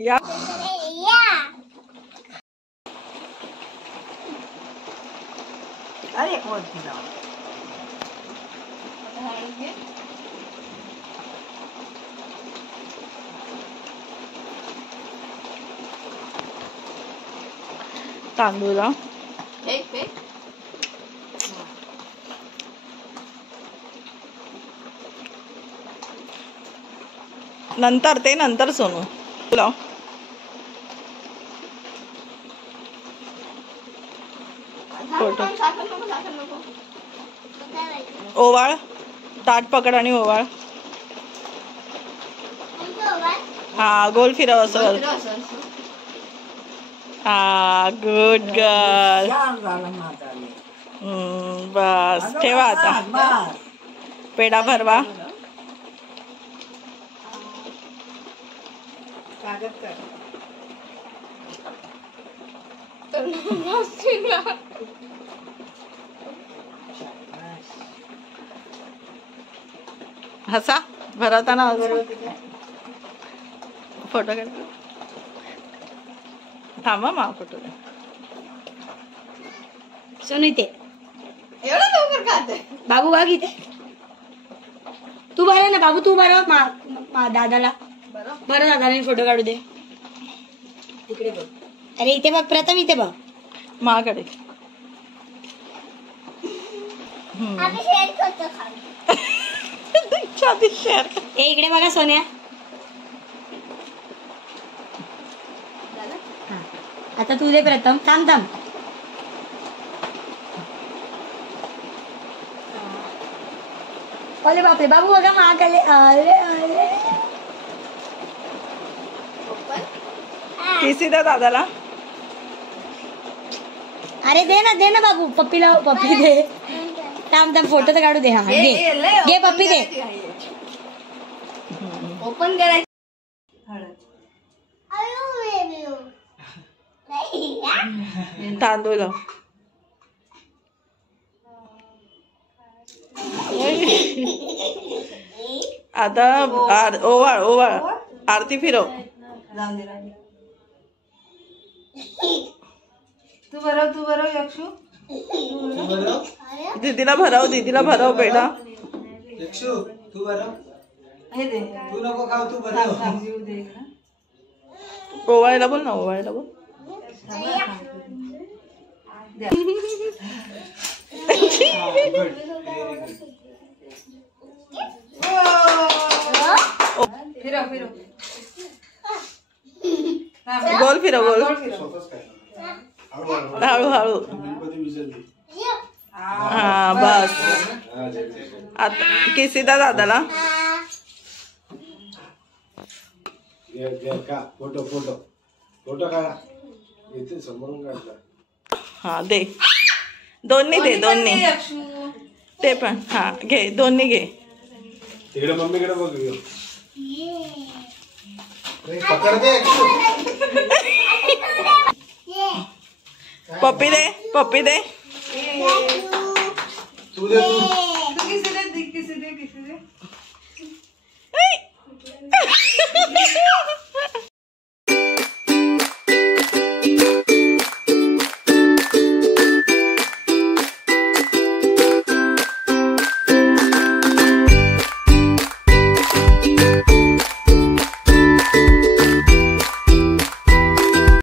या अरे एक वरती जाऊ तांदूळ नंतर ते नंतर सोनू तुला फोटो ओवाळ ताट पकड आणि ओवाळ हा गोल फिरव असं हा गुड गर्ल बस ठेवा आता पेढा भरवा हसा भरवताना फोटो काढ थांबा मा फोटो सोनू इथे एवढं लवकर खाते बाबू बघ इथे तू भरव ना बाबू तू भरव दादाला बरं दादाने फोटो काढू दे तिकडे बघ अरे इथे बघ प्रथम इथे बघ माकडे शेअर ए इकडे बघा सोन्या आता तू दे प्रथम थांब थांब अरे बापरे बाबू बघा महाकाले अरे अरे किसी दा दादाला अरे दे ना बाबू पप्पीला पप्पी दे थांब थांब फोटो तर काढू दे हा घे पप्पी दे ओपन करायचं तांदूळ आता ओवाळ ओवाळ आरती फिरव तू बरव यक्षू दीदीला भरव पेढा यक्षू तू बरव हे दे तू नको खाऊ तू बरव दे ओवाळायला बोल ना ओवाळायला बोल गोल फिरव गोल हळू हळू हा बस आता किसीदा दादाला फोटो काढा इथे समोरून काढला हा दे दोन्ही दे दोन्ही ते पण हा घे दोन्ही घे तिकडे मम्मीकडे बघ पकड दे पप्पी दे तू दे किसी दे